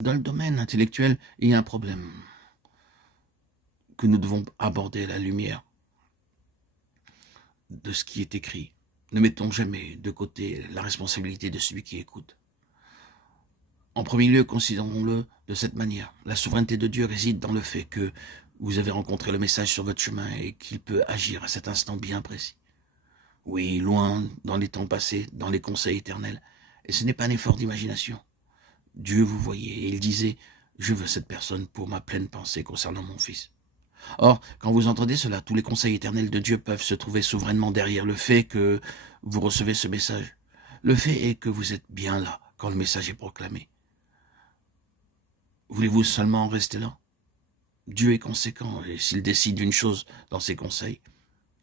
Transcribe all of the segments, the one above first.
Dans le domaine intellectuel, il y a un problème que nous devons aborder à la lumière de ce qui est écrit. Ne mettons jamais de côté la responsabilité de celui qui écoute. En premier lieu, considérons-le de cette manière. La souveraineté de Dieu réside dans le fait que vous avez rencontré le message sur votre chemin et qu'il peut agir à cet instant bien précis. Oui, loin dans les temps passés, dans les conseils éternels. Et ce n'est pas un effort d'imagination. Dieu vous voyait et il disait « Je veux cette personne pour ma pleine pensée concernant mon fils ». Or, quand vous entendez cela, tous les conseils éternels de Dieu peuvent se trouver souverainement derrière le fait que vous recevez ce message. Le fait est que vous êtes bien là quand le message est proclamé. Voulez-vous seulement rester là? Dieu est conséquent et s'il décide une chose dans ses conseils,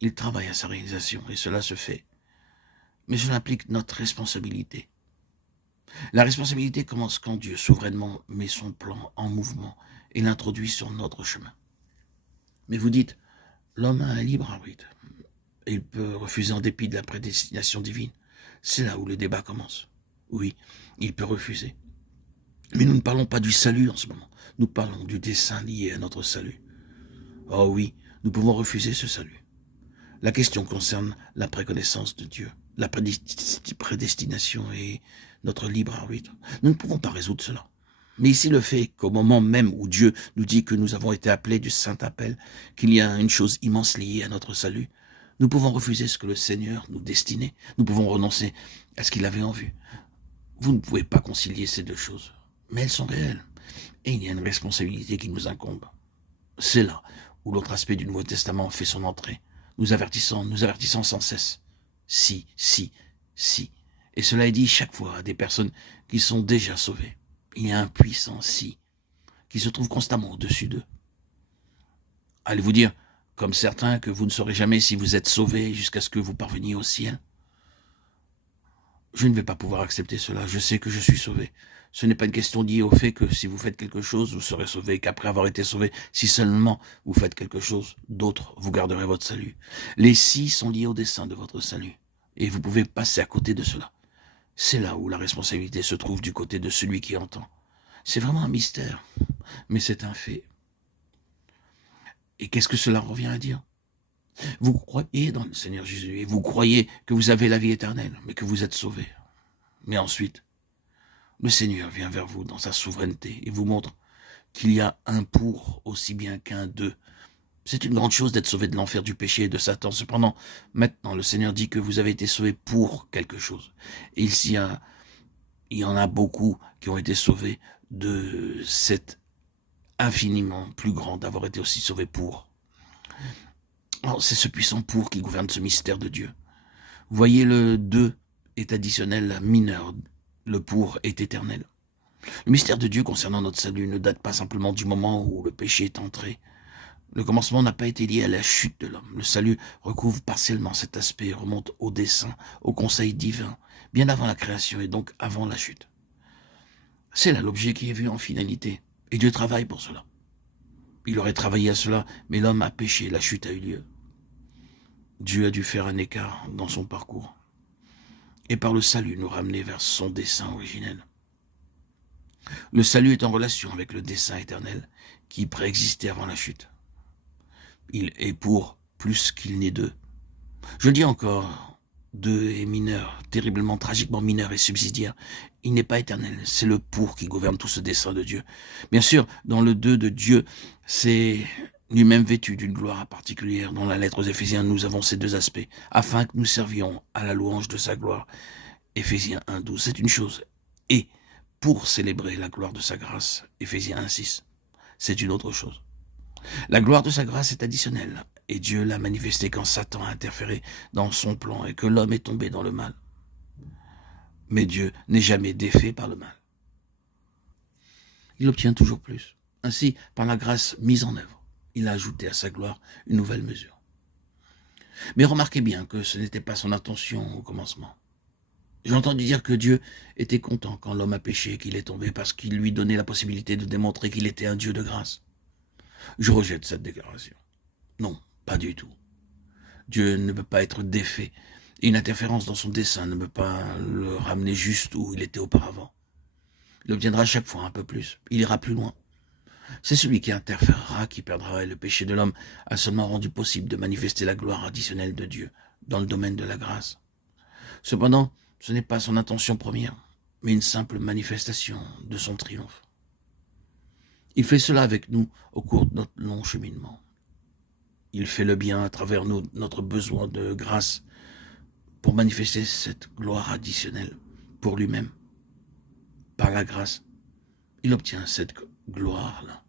il travaille à sa réalisation et cela se fait. Mais cela implique notre responsabilité. La responsabilité commence quand Dieu souverainement met son plan en mouvement et l'introduit sur notre chemin. Mais vous dites, l'homme a un libre arbitre. Et il peut refuser en dépit de la prédestination divine. C'est là où le débat commence. Oui, il peut refuser. Mais nous ne parlons pas du salut en ce moment. Nous parlons du dessein lié à notre salut. Oh oui, nous pouvons refuser ce salut. La question concerne la préconnaissance de Dieu, la prédestination et notre libre arbitre. Nous ne pouvons pas résoudre cela. Mais ici le fait qu'au moment même où Dieu nous dit que nous avons été appelés du saint appel, qu'il y a une chose immense liée à notre salut, nous pouvons refuser ce que le Seigneur nous destinait. Nous pouvons renoncer à ce qu'il avait en vue. Vous ne pouvez pas concilier ces deux choses, mais elles sont réelles. Et il y a une responsabilité qui nous incombe. C'est là où l'autre aspect du Nouveau Testament fait son entrée, nous avertissant sans cesse. Si, si, si. Et cela est dit chaque fois à des personnes qui sont déjà sauvées. Il y a un puissant si qui se trouve constamment au-dessus d'eux. Allez-vous dire, comme certains, que vous ne saurez jamais si vous êtes sauvés jusqu'à ce que vous parveniez au ciel? Je ne vais pas pouvoir accepter cela, je sais que je suis sauvé. Ce n'est pas une question liée au fait que si vous faites quelque chose, vous serez sauvé, qu'après avoir été sauvé, si seulement vous faites quelque chose, d'autres, vous garderez votre salut. Les si sont liés au dessein de votre salut, et vous pouvez passer à côté de cela. C'est là où la responsabilité se trouve du côté de celui qui entend. C'est vraiment un mystère, mais c'est un fait. Et qu'est-ce que cela revient à dire? Vous croyez dans le Seigneur Jésus, et vous croyez que vous avez la vie éternelle, mais que vous êtes sauvé. Mais ensuite, le Seigneur vient vers vous dans sa souveraineté et vous montre qu'il y a un pour aussi bien qu'un deux. C'est une grande chose d'être sauvé de l'enfer, du péché et de Satan. Cependant, maintenant, le Seigneur dit que vous avez été sauvés pour quelque chose. Et il y en a beaucoup qui ont été sauvés de cet infiniment plus grand d'avoir été aussi sauvés pour. Alors, c'est ce puissant pour qui gouverne ce mystère de Dieu. Vous voyez, le 2 est additionnel mineur. Le pour est éternel. Le mystère de Dieu concernant notre salut ne date pas simplement du moment où le péché est entré. Le commencement n'a pas été lié à la chute de l'homme. Le salut recouvre partiellement cet aspect et remonte au dessein, au conseil divin, bien avant la création et donc avant la chute. C'est là l'objet qui est vu en finalité. Et Dieu travaille pour cela. Il aurait travaillé à cela, mais l'homme a péché, la chute a eu lieu. Dieu a dû faire un écart dans son parcours. Et par le salut nous ramener vers son dessein originel. Le salut est en relation avec le dessein éternel qui préexistait avant la chute. Il est pour plus qu'il n'est d'eux. Je le dis encore, deux est mineur, terriblement, tragiquement mineur et subsidiaire. Il n'est pas éternel, c'est le pour qui gouverne tout ce dessein de Dieu. Bien sûr, dans le deux de Dieu, c'est lui-même vêtu d'une gloire particulière. Dans la lettre aux Éphésiens, nous avons ces deux aspects, afin que nous servions à la louange de sa gloire. Éphésiens 1,12, c'est une chose. Et pour célébrer la gloire de sa grâce, Éphésiens 1,6, c'est une autre chose. La gloire de sa grâce est additionnelle, et Dieu l'a manifestée quand Satan a interféré dans son plan et que l'homme est tombé dans le mal. Mais Dieu n'est jamais défait par le mal. Il obtient toujours plus. Ainsi, par la grâce mise en œuvre, il a ajouté à sa gloire une nouvelle mesure. Mais remarquez bien que ce n'était pas son intention au commencement. J'ai entendu dire que Dieu était content quand l'homme a péché et qu'il est tombé parce qu'il lui donnait la possibilité de démontrer qu'il était un Dieu de grâce. Je rejette cette déclaration. Non, pas du tout. Dieu ne peut pas être défait. Et une interférence dans son dessein ne peut pas le ramener juste où il était auparavant. Il obtiendra chaque fois un peu plus. Il ira plus loin. C'est celui qui interférera, qui perdra, et le péché de l'homme a seulement rendu possible de manifester la gloire additionnelle de Dieu dans le domaine de la grâce. Cependant, ce n'est pas son intention première, mais une simple manifestation de son triomphe. Il fait cela avec nous au cours de notre long cheminement. Il fait le bien à travers nous, notre besoin de grâce, pour manifester cette gloire additionnelle pour lui-même. Par la grâce, il obtient cette gloire-là.